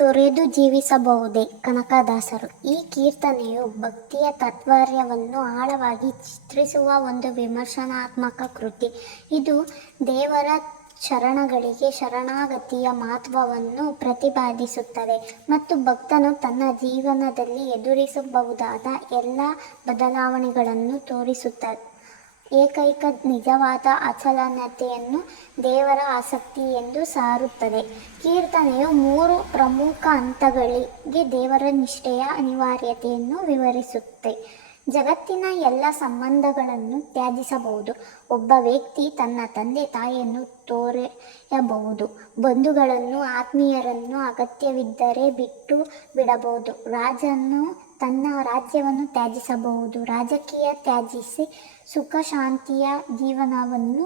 ತೊರೆದು ಜೀವಿಸಬಹುದೇ? ಕನಕದಾಸರು. ಈ ಕೀರ್ತನೆಯು ಭಕ್ತಿಯ ತಾತ್ಪರ್ಯವನ್ನು ಆಳವಾಗಿ ಚಿತ್ರಿಸುವ ಒಂದು ವಿಮರ್ಶನಾತ್ಮಕ ಕೃತಿ. ಇದು ದೇವರ ಚರಣಗಳಿಗೆ ಶರಣಾಗತಿಯ ಮಹತ್ವವನ್ನು ಪ್ರತಿಪಾದಿಸುತ್ತದೆ ಮತ್ತು ಭಕ್ತನು ತನ್ನ ಜೀವನದಲ್ಲಿ ಎದುರಿಸಬಹುದಾದ ಎಲ್ಲ ಬದಲಾವಣೆಗಳನ್ನು ತೋರಿಸುತ್ತದೆ. ಏಕೈಕ ನಿಜವಾದ ಅಚಲನತೆಯನ್ನು ದೇವರ ಆಸಕ್ತಿ ಎಂದು ಸಾರುತ್ತದೆ. ಕೀರ್ತನೆಯು 3 ಪ್ರಮುಖ ಹಂತಗಳಿಗೆ ದೇವರ ನಿಷ್ಠೆಯ ಅನಿವಾರ್ಯತೆಯನ್ನು ವಿವರಿಸುತ್ತೆ. ಜಗತ್ತಿನ ಎಲ್ಲ ಸಂಬಂಧಗಳನ್ನು ತ್ಯಜಿಸಬಹುದು. ಒಬ್ಬ ವ್ಯಕ್ತಿ ತನ್ನ ತಂದೆ ತಾಯಿಯನ್ನು ತೊರೆಯಬಹುದು. ಬಂಧುಗಳನ್ನು ಆತ್ಮೀಯರನ್ನು ಅಗತ್ಯವಿದ್ದರೆ ಬಿಟ್ಟು ಬಿಡಬಹುದು. ರಾಜನು ತನ್ನ ರಾಜ್ಯವನ್ನು ತ್ಯಜಿಸಬಹುದು. ರಾಜಕೀಯ ತ್ಯಜಿಸಿ ಸುಖ ಶಾಂತಿಯ ಜೀವನವನ್ನು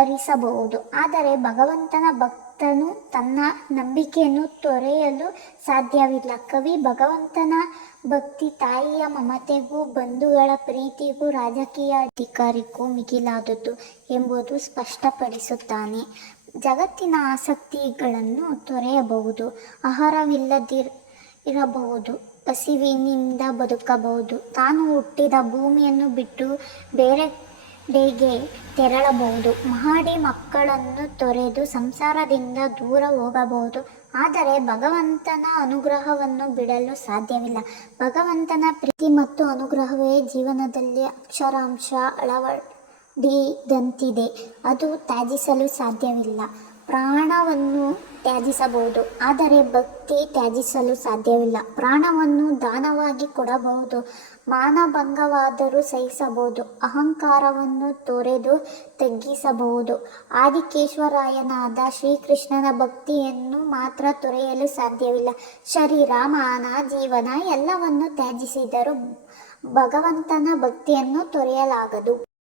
ಅರಿಸಬಹುದು. ಆದರೆ ಭಗವಂತನ ಭಕ್ತನು ತನ್ನ ನಂಬಿಕೆಯನ್ನು ತೊರೆಯಲು ಸಾಧ್ಯವಿಲ್ಲ. ಕವಿ ಭಗವಂತನ ಭಕ್ತಿ ತಾಯಿಯ ಮಮತೆಗೂ ಬಂಧುಗಳ ಪ್ರೀತಿಗೂ ರಾಜಕೀಯ ಅಧಿಕಾರಕ್ಕೂ ಮಿಗಿಲಾದುದು ಎಂಬುದು ಸ್ಪಷ್ಟಪಡಿಸುತ್ತಾನೆ. ಜಗತ್ತಿನ ಆಸಕ್ತಿಗಳನ್ನು ತೊರೆಯಬಹುದು. ಆಹಾರವಿಲ್ಲದಿರಬಹುದು. ಹಸಿವಿನಿಂದ ಬದುಕಬಹುದು. ತಾನು ಹುಟ್ಟಿದ ಭೂಮಿಯನ್ನು ಬಿಟ್ಟು ಬೇರೆಡೆಗೆ ತೆರಳಬಹುದು. ಮಹಡಿ ಮಕ್ಕಳನ್ನು ತೊರೆದು ಸಂಸಾರದಿಂದ ದೂರ ಹೋಗಬಹುದು. ಆದರೆ ಭಗವಂತನ ಅನುಗ್ರಹವನ್ನು ಬಿಡಲು ಸಾಧ್ಯವಿಲ್ಲ. ಭಗವಂತನ ಪ್ರೀತಿ ಮತ್ತು ಅನುಗ್ರಹವೇ ಜೀವನದಲ್ಲಿ ಅಕ್ಷರಾಂಶ ಅಳವಡಿದಂತಿದೆ. ಅದು ತ್ಯಜಿಸಲು ಸಾಧ್ಯವಿಲ್ಲ. ಪ್ರಾಣವನ್ನು ತ್ಯಜಿಸಬಹುದು, ಆದರೆ ಭಕ್ತಿ ತ್ಯಜಿಸಲು ಸಾಧ್ಯವಿಲ್ಲ. ಪ್ರಾಣವನ್ನು ದಾನವಾಗಿ ಕೊಡಬಹುದು. ಮಾನಭಂಗವಾದರೂ ಸಹಿಸಬಹುದು. ಅಹಂಕಾರವನ್ನು ತೊರೆದು ತಗ್ಗಿಸಬಹುದು. ಆದಿಕೇಶ್ವರಾಯನಾದ ಶ್ರೀಕೃಷ್ಣನ ಭಕ್ತಿಯನ್ನು ಮಾತ್ರ ತೊರೆಯಲು ಸಾಧ್ಯವಿಲ್ಲ. ಶರೀರ, ಮಾನ, ಜೀವನ ಎಲ್ಲವನ್ನು ತ್ಯಜಿಸಿದರೂ ಭಗವಂತನ ಭಕ್ತಿಯನ್ನು ತೊರೆಯಲಾಗದು.